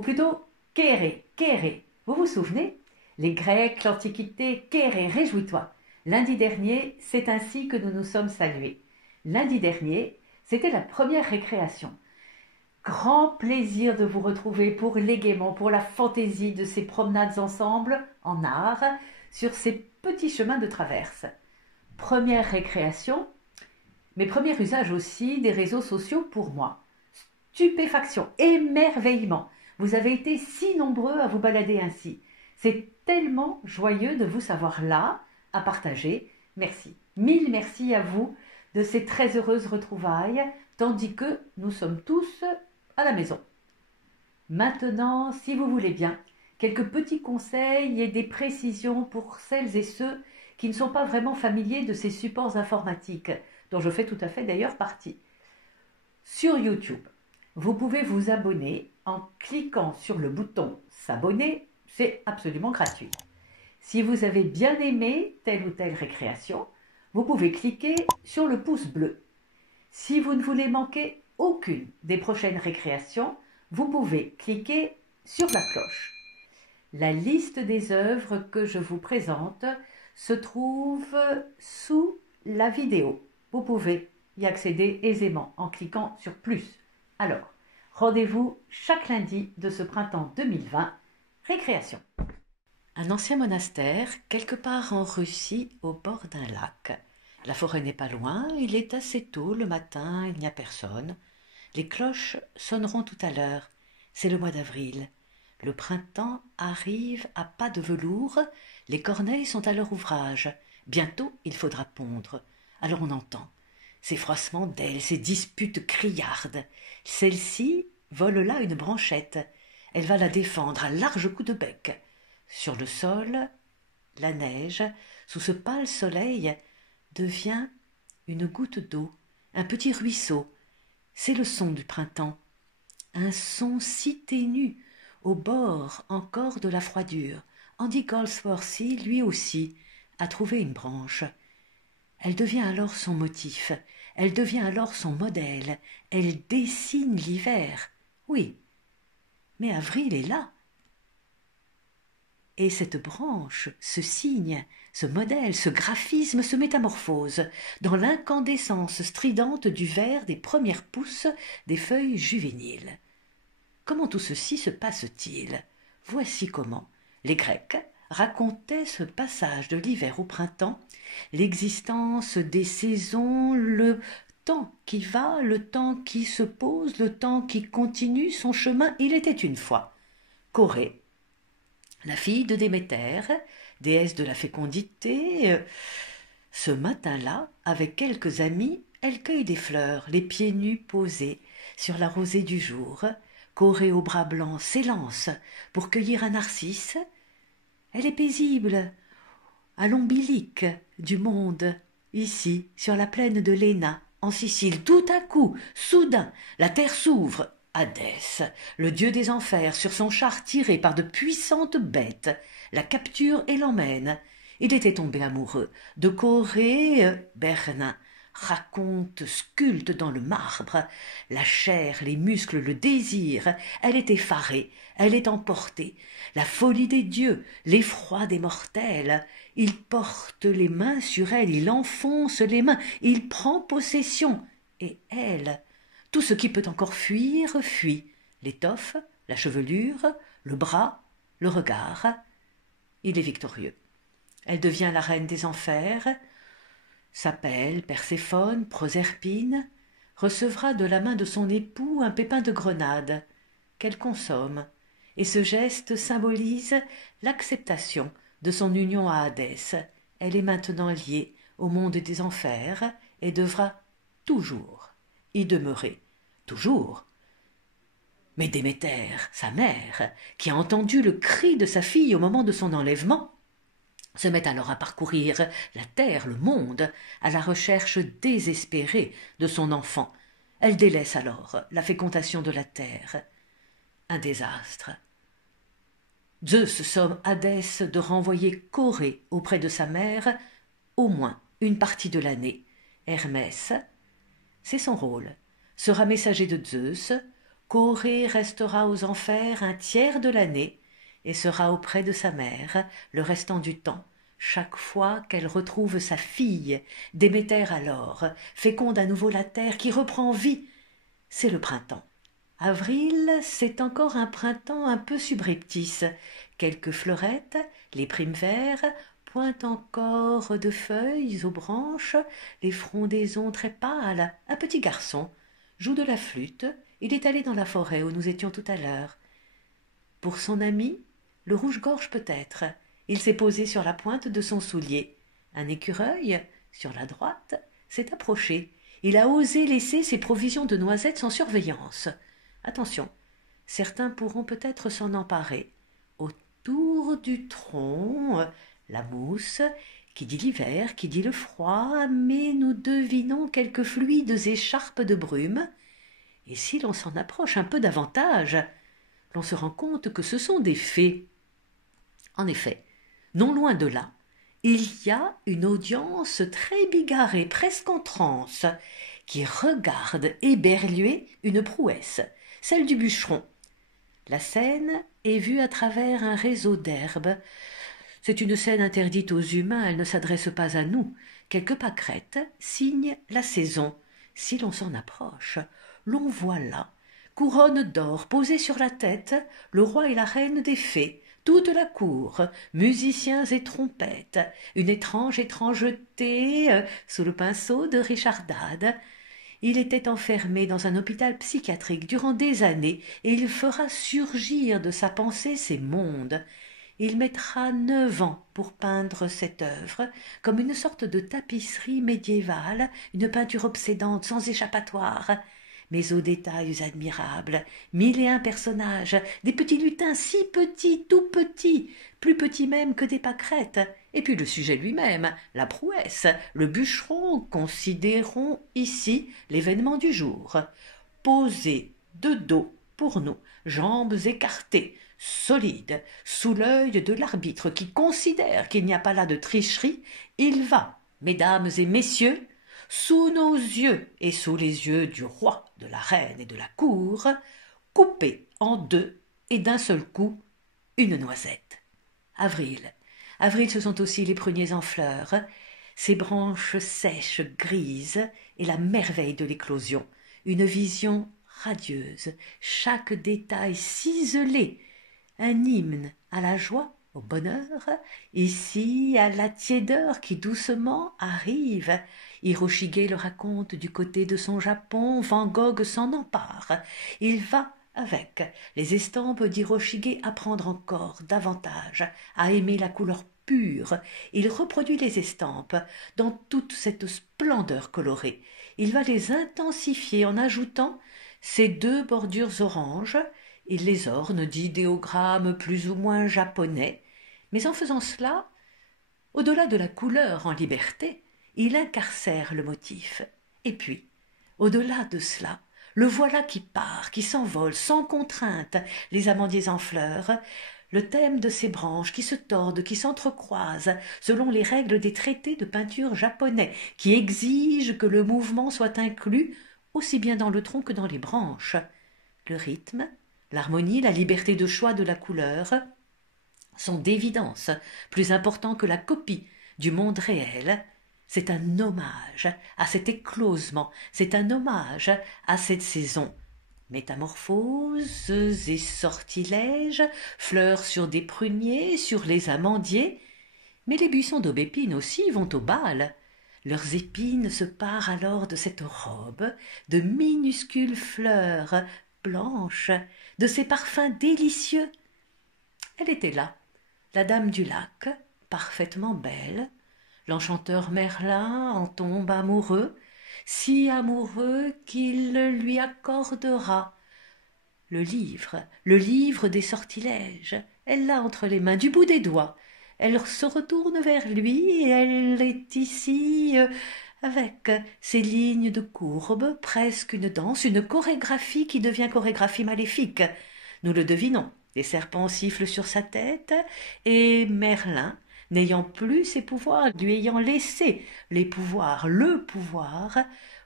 ou plutôt kéré, kéré. Vous vous souvenez? Les Grecs, l'Antiquité, kéré, réjouis-toi. Lundi dernier, c'est ainsi que nous nous sommes salués. Lundi dernier, c'était la première récréation. Grand plaisir de vous retrouver pour l'égaiement, pour la fantaisie de ces promenades ensemble, en art, sur ces petits chemins de traverse. Première récréation, mais premier usage aussi des réseaux sociaux pour moi. Stupéfaction, émerveillement. Vous avez été si nombreux à vous balader ainsi. C'est tellement joyeux de vous savoir là, à partager. Merci. Mille merci à vous de ces très heureuses retrouvailles, tandis que nous sommes tous à la maison. Maintenant, si vous voulez bien, quelques petits conseils et des précisions pour celles et ceux qui ne sont pas vraiment familiers de ces supports informatiques, dont je fais tout à fait d'ailleurs partie. Sur YouTube, vous pouvez vous abonner en cliquant sur le bouton s'abonner, c'est absolument gratuit. Si vous avez bien aimé telle ou telle récréation, vous pouvez cliquer sur le pouce bleu. Si vous ne voulez manquer aucune des prochaines récréations, vous pouvez cliquer sur la cloche. La liste des œuvres que je vous présente se trouve sous la vidéo. Vous pouvez y accéder aisément en cliquant sur plus. Alors, rendez-vous chaque lundi de ce printemps 2020, récréation. Un ancien monastère, quelque part en Russie, au bord d'un lac. La forêt n'est pas loin, il est assez tôt le matin, il n'y a personne. Les cloches sonneront tout à l'heure, c'est le mois d'avril. Le printemps arrive à pas de velours, les corneilles sont à leur ouvrage. Bientôt il faudra pondre. Alors on entend ces froissements d'ailes, ces disputes criardes. Celle-ci vole là une branchette. Elle va la défendre à larges coups de bec. Sur le sol, la neige, sous ce pâle soleil, devient une goutte d'eau, un petit ruisseau. C'est le son du printemps. Un son si ténu, au bord encore de la froidure. Andy Goldsworthy, lui aussi, a trouvé une branche. Elle devient alors son motif, elle devient alors son modèle, elle dessine l'hiver. Oui, mais avril est là. Et cette branche, ce signe, ce modèle, ce graphisme se métamorphose dans l'incandescence stridente du vert des premières pousses des feuilles juvéniles. Comment tout ceci se passe-t-il? Voici comment les Grecs racontaient ce passage de l'hiver au printemps, l'existence des saisons, le temps qui va, le temps qui se pose, le temps qui continue son chemin. Il était une fois Corée, la fille de Déméter, déesse de la fécondité. Ce matin-là, avec quelques amis, elle cueille des fleurs, les pieds nus posés sur la rosée du jour. Corée aux bras blancs s'élance pour cueillir un narcisse. Elle est paisible, à l'ombilic du monde, ici, sur la plaine de Léna, en Sicile. Tout à coup, soudain, la terre s'ouvre. Hadès, le dieu des enfers, sur son char tiré par de puissantes bêtes, la capture et l'emmène. Il était tombé amoureux de Corée. Bernin raconte, sculpte dans le marbre, la chair, les muscles, le désir. Elle est effarée, elle est emportée. La folie des dieux, l'effroi des mortels. Il porte les mains sur elle, il enfonce les mains, il prend possession. Et elle, tout ce qui peut encore fuir, fuit. L'étoffe, la chevelure, le bras, le regard. Il est victorieux. Elle devient la reine des enfers, s'appelle Perséphone, Proserpine, recevra de la main de son époux un pépin de grenade qu'elle consomme, et ce geste symbolise l'acceptation de son union à Hadès. Elle est maintenant liée au monde des enfers et devra toujours y demeurer, toujours. Mais Déméter, sa mère, qui a entendu le cri de sa fille au moment de son enlèvement, se met alors à parcourir la terre, le monde, à la recherche désespérée de son enfant. Elle délaisse alors la fécondation de la terre. Un désastre. Zeus somme Hadès de renvoyer Corée auprès de sa mère au moins une partie de l'année. Hermès, c'est son rôle, sera messager de Zeus Corée restera aux enfers un tiers de l'année et sera auprès de sa mère le restant du temps. Chaque fois qu'elle retrouve sa fille, Déméter alors féconde à nouveau la terre qui reprend vie. C'est le printemps. Avril, c'est encore un printemps un peu subreptice. Quelques fleurettes, les primes verts, pointent encore de feuilles aux branches, les frondaisons très pâles. Un petit garçon joue de la flûte. Il est allé dans la forêt où nous étions tout à l'heure. Pour son ami, le rouge-gorge peut-être. Il s'est posé sur la pointe de son soulier. Un écureuil, sur la droite, s'est approché. Il a osé laisser ses provisions de noisettes sans surveillance. Attention, certains pourront peut-être s'en emparer. Autour du tronc, la mousse, qui dit l'hiver, qui dit le froid, mais nous devinons quelques fluides écharpes de brume. Et si l'on s'en approche un peu davantage, l'on se rend compte que ce sont des fées. En effet, non loin de là, il y a une audience très bigarrée, presque en transe, qui regarde éberluée une prouesse, celle du bûcheron. La scène est vue à travers un réseau d'herbes. C'est une scène interdite aux humains, elle ne s'adresse pas à nous. Quelques pâquerettes signent la saison. Si l'on s'en approche, l'on voit là, couronne d'or posée sur la tête, le roi et la reine des fées, toute la cour, musiciens et trompettes, une étrange étrangeté sous le pinceau de Richardade. Il était enfermé dans un hôpital psychiatrique durant des années, et il fera surgir de sa pensée ces mondes. Il mettra 9 ans pour peindre cette œuvre, comme une sorte de tapisserie médiévale, une peinture obsédante sans échappatoire. Mais aux détails admirables, 1001 personnages, des petits lutins si petits, tout petits, plus petits même que des pâquerettes, et puis le sujet lui-même, la prouesse, le bûcheron, considérons ici l'événement du jour. Posé de dos pour nous, jambes écartées, solide, sous l'œil de l'arbitre qui considère qu'il n'y a pas là de tricherie, il va, mesdames et messieurs, sous nos yeux et sous les yeux du roi, de la reine et de la cour, couper en deux et d'un seul coup une noisette. Avril. Avril, ce sont aussi les pruniers en fleurs, ces branches sèches, grises, et la merveille de l'éclosion, une vision radieuse, chaque détail ciselé, un hymne à la joie, au bonheur, ici à la tiédeur qui doucement arrive. Hiroshige le raconte du côté de son Japon, Van Gogh s'en empare. Il va avec les estampes d'Hiroshige apprendre encore davantage à aimer la couleur pure. Il reproduit les estampes dans toute cette splendeur colorée. Il va les intensifier en ajoutant ces 2 bordures oranges. Il les orne d'idéogrammes plus ou moins japonais, mais en faisant cela, au-delà de la couleur en liberté, il incarcère le motif. Et puis, au-delà de cela, le voilà qui part, qui s'envole sans contrainte, les amandiers en fleurs, le thème de ces branches qui se tordent, qui s'entrecroisent, selon les règles des traités de peinture japonais, qui exigent que le mouvement soit inclus aussi bien dans le tronc que dans les branches. Le rythme, l'harmonie, la liberté de choix de la couleur sont d'évidence plus importants que la copie du monde réel. C'est un hommage à cet éclosement, c'est un hommage à cette saison. Métamorphoses et sortilèges, fleurs sur des pruniers, sur les amandiers. Mais les buissons d'aubépine aussi vont au bal. Leurs épines se parent alors de cette robe, de minuscules fleurs blanches, de ces parfums délicieux. Elle était là, la dame du lac, parfaitement belle. L'enchanteur Merlin en tombe amoureux, si amoureux qu'il lui accordera le livre des sortilèges. Elle l'a entre les mains, du bout des doigts. Elle se retourne vers lui et elle est ici avec ses lignes de courbes, presque une danse, une chorégraphie qui devient chorégraphie maléfique. Nous le devinons, les serpents sifflent sur sa tête et Merlin, n'ayant plus ses pouvoirs, lui ayant laissé les pouvoirs, le pouvoir,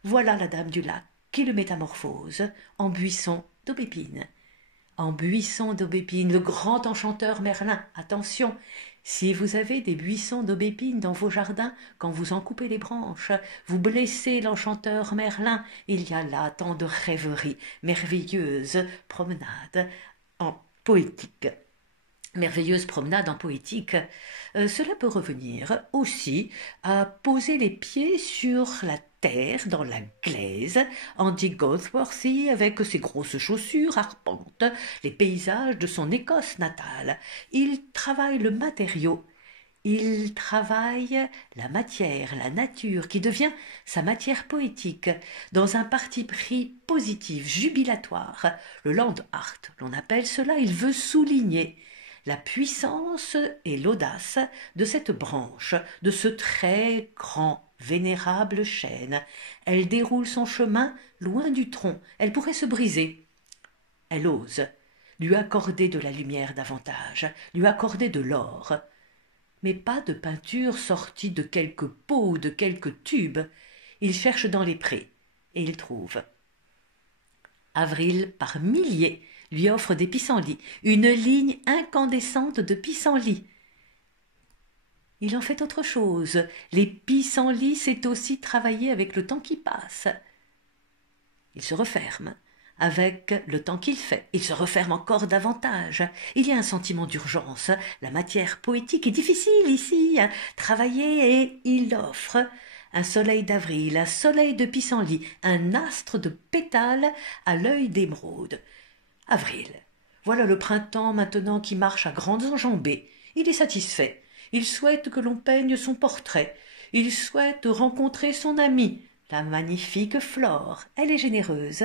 voilà la dame du lac qui le métamorphose en buisson d'aubépine. En buisson d'aubépine, le grand enchanteur Merlin, attention, si vous avez des buissons d'aubépine dans vos jardins, quand vous en coupez les branches, vous blessez l'enchanteur Merlin, il y a là tant de rêveries, merveilleuses promenades en poétique. Merveilleuse promenade en poétique, cela peut revenir aussi à poser les pieds sur la terre dans la glaise. Andy Goldsworthy, avec ses grosses chaussures, arpente les paysages de son Écosse natale. Il travaille le matériau, il travaille la matière, la nature, qui devient sa matière poétique, dans un parti pris positif, jubilatoire. Le land art, l'on appelle cela, il veut souligner la puissance et l'audace de cette branche, de ce très grand, vénérable chêne. Elle déroule son chemin loin du tronc, elle pourrait se briser. Elle ose lui accorder de la lumière davantage, lui accorder de l'or. Mais pas de peinture sortie de quelque pot ou de quelque tube. Il cherche dans les prés, et il trouve. Avril, par milliers, lui offre des pissenlits, une ligne incandescente de pissenlits. Il en fait autre chose. Les pissenlits, c'est aussi travailler avec le temps qui passe. Il se referme avec le temps qu'il fait. Il se referme encore davantage. Il y a un sentiment d'urgence. La matière poétique est difficile ici à travailler et il offre un soleil d'avril, un soleil de pissenlit, un astre de pétales à l'œil d'émeraude. Avril. Voilà le printemps maintenant qui marche à grandes enjambées. Il est satisfait. Il souhaite que l'on peigne son portrait. Il souhaite rencontrer son amie, la magnifique Flore. Elle est généreuse.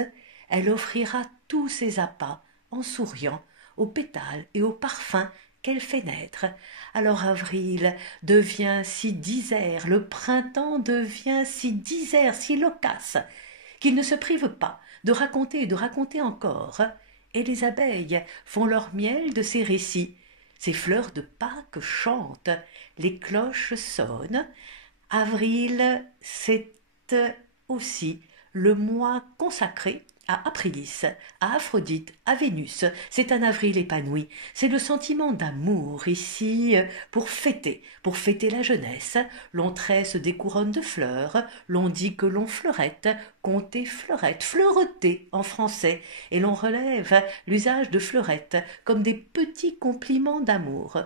Elle offrira tous ses appas, en souriant, aux pétales et aux parfums qu'elle fait naître. Alors Avril devient si disert, le printemps devient si disert, si loquace, qu'il ne se prive pas de raconter et de raconter encore. Et les abeilles font leur miel de ces récits. Ces fleurs de Pâques chantent, les cloches sonnent. Avril, c'est aussi le mois consacré à Aprilis, à Aphrodite, à Vénus. C'est un avril épanoui. C'est le sentiment d'amour ici pour fêter la jeunesse. L'on tresse des couronnes de fleurs, l'on dit que l'on fleurette, compter fleurette, fleureter en français, et l'on relève l'usage de fleurette comme des petits compliments d'amour.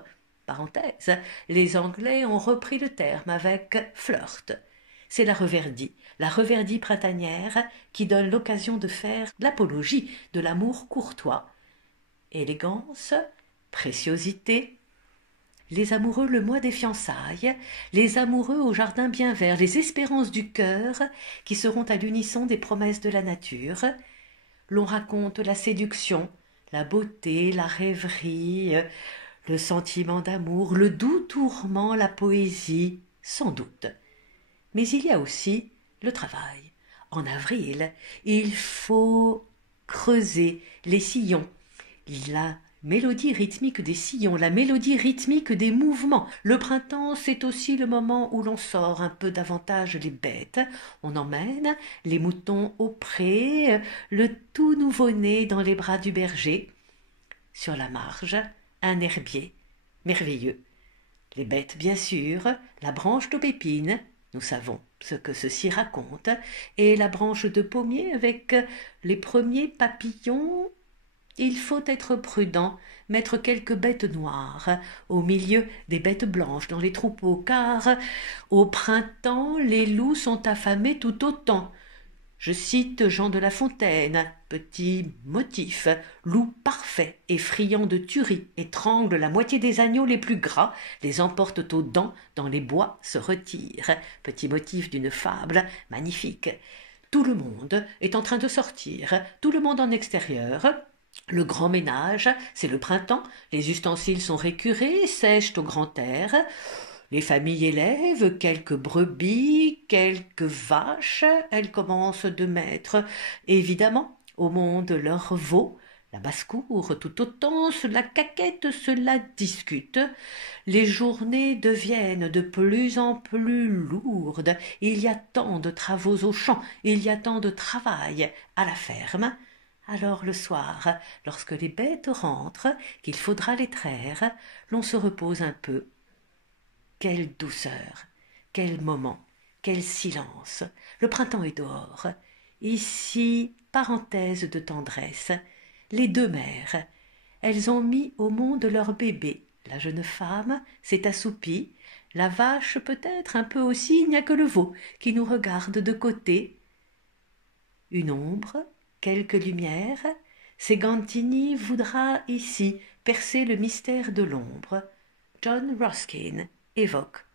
Parenthèse, les Anglais ont repris le terme avec flirt. C'est la reverdie printanière qui donne l'occasion de faire l'apologie de l'amour courtois. Élégance, préciosité. Les amoureux le mois des fiançailles, les amoureux au jardin bien vert, les espérances du cœur qui seront à l'unisson des promesses de la nature. L'on raconte la séduction, la beauté, la rêverie, le sentiment d'amour, le doux tourment, la poésie, sans doute. Mais il y a aussi le travail. En avril, il faut creuser les sillons, la mélodie rythmique des sillons, la mélodie rythmique des mouvements. Le printemps, c'est aussi le moment où l'on sort un peu davantage les bêtes. On emmène les moutons au pré, le tout nouveau-né dans les bras du berger. Sur la marge, un herbier merveilleux. Les bêtes, bien sûr, la branche d'aubépine, nous savons ce que ceci raconte, et la branche de pommier avec les premiers papillons. Il faut être prudent, mettre quelques bêtes noires au milieu des bêtes blanches dans les troupeaux, car au printemps les loups sont affamés tout autant. Je cite Jean de La Fontaine, petit motif, loup parfait et friand de tuerie, étrangle la moitié des agneaux les plus gras, les emporte aux dents, dans les bois se retire. Petit motif d'une fable magnifique. Tout le monde est en train de sortir, tout le monde en extérieur. Le grand ménage, c'est le printemps, les ustensiles sont récurés, sèchent au grand air. Les familles élèvent quelques brebis, quelques vaches. Elles commencent de mettre, évidemment, au monde leurs veaux. La basse-cour, tout autant, la caquette, cela discute. Les journées deviennent de plus en plus lourdes. Il y a tant de travaux au champ, il y a tant de travail à la ferme. Alors le soir, lorsque les bêtes rentrent, qu'il faudra les traire, l'on se repose un peu. Quelle douceur, quel moment, quel silence. Le printemps est dehors. Ici, parenthèse de tendresse, les deux mères. Elles ont mis au monde leur bébé. La jeune femme s'est assoupie. La vache peut-être un peu aussi, il n'y a que le veau qui nous regarde de côté. Une ombre, quelques lumières, Segantini voudra ici percer le mystère de l'ombre. John Ruskin évoque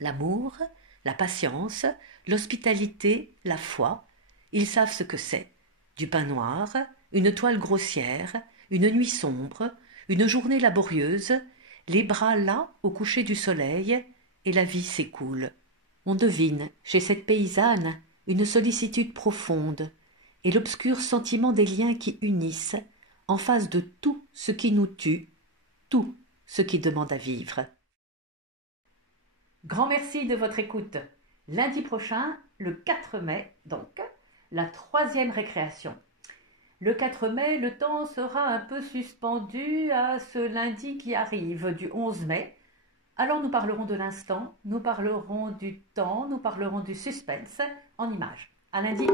l'amour, la patience, l'hospitalité, la foi. Ils savent ce que c'est. Du pain noir, une toile grossière, une nuit sombre, une journée laborieuse, les bras là au coucher du soleil, et la vie s'écoule. On devine, chez cette paysanne, une sollicitude profonde, et l'obscur sentiment des liens qui unissent, en face de tout ce qui nous tue, tout ce qui demande à vivre. Grand merci de votre écoute. Lundi prochain, le 4 mai, donc, la 3e récréation. Le 4 mai, le temps sera un peu suspendu à ce lundi qui arrive, du 11 mai. Alors nous parlerons de l'instant, nous parlerons du temps, nous parlerons du suspense en images. À lundi.